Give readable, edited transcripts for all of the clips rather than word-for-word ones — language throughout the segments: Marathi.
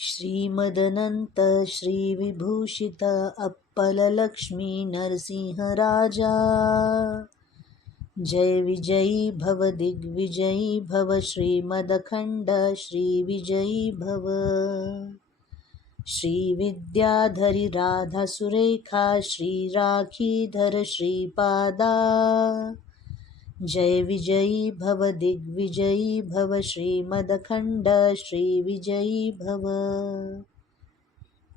श्रीमदनंत श्रीविभूषित अप्पललक्ष्मी नरसिंह राजा। जय विजयी भव दिग्विजयी भव श्रीमदखंड श्रीविजयी भव। श्रीविद्याधरी राधा सुरेखा श्रीराखीधर श्रीपादा। जय विजयी भव दिग्विजयी भव श्रीमदखंड श्रीविजयी भव।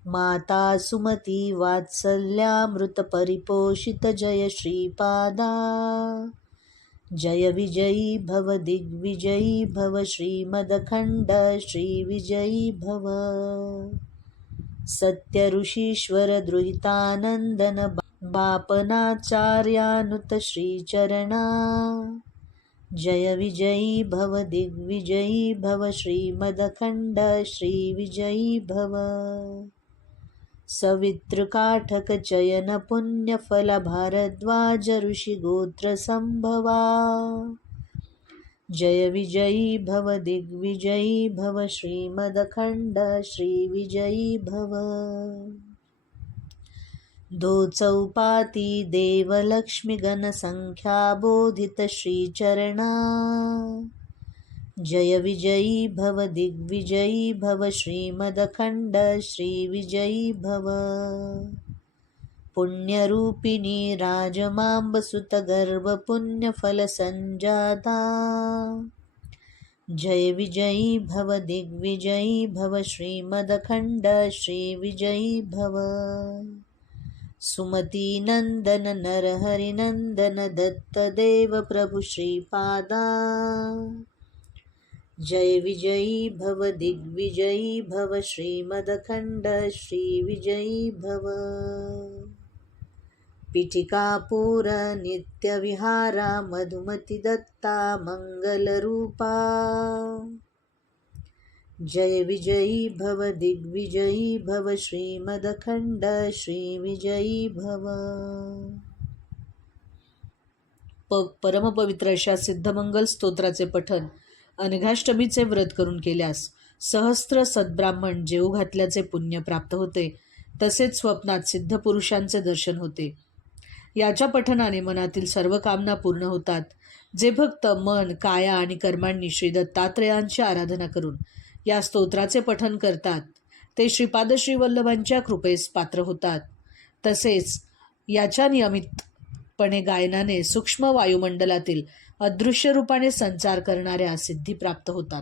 माता सुमती वात्सल्यामृत परिपोषित जय श्रीपादा। जय विजयी भव दिग्विजयी भव श्रीमदखंड श्रीविजयी भव। सत्य ऋषीश्वर द्रुहितानंदन बापनाचार्यानुत श्रीचरणा। जय विजयी भव दिग्विजयी भव श्रीमदखंड श्रीविजयी भव। सवितृकाठक चयन पुण्यफल भारद्वाज ऋषि गोत्र संभवा। जय विजयी भव दिग्विजयी भव श्रीमदखंड श्रीविजयी भव। दो चौपाती देवलक्ष्मी गण संख्या बोधित श्रीचरणा। जय विजयी भव दिग्विजयी भव श्रीमदखंड श्रीविजयी भव। पुण्यरूपिणी राजमांब सुत गर्भ पुण्यफल संजाता। जय विजयी भव दिग्विजयी भव श्रीमदखंड श्रीविजयी भव। सुमती नंदन नरहरि नंदन दत्त देव प्रभु श्रीपादा। जय विजयी भव दिग्विजयी भव श्रीमदखंड श्रीविजयी भव। पीठिकापुर नित्यविहारा मधुमती दत्ता मंगलरूपा। जय विजयी भव दिग्विजयी भव श्रीमदखंड श्रीविजयी भव। परमपवित्र अशा सिद्धमंगल स्तोत्राचे पठन अनघाष्टमीचे व्रत करून केल्यास सहस्त्र सद्ब्राह्मण जेऊ घातल्याचे पुण्य प्राप्त होते, तसेच स्वप्नात सिद्ध पुरुषांचे दर्शन होते। याच्या पठनाने मनातील सर्व कामना पूर्ण होतात। जे भक्त मन काया आणि कर्मांनी श्री दत्तात्रेयांची आराधना करून या स्तोत्राचे पठन करतात ते श्रीपाद श्रीवल्लभांच्या कृपेस पात्र होतात। तसेच याच्या नियमितपणे गायनाने सूक्ष्म वायुमंडलातील अदृश्य रूपाने संचार करणाऱ्या सिद्धी प्राप्त होतात।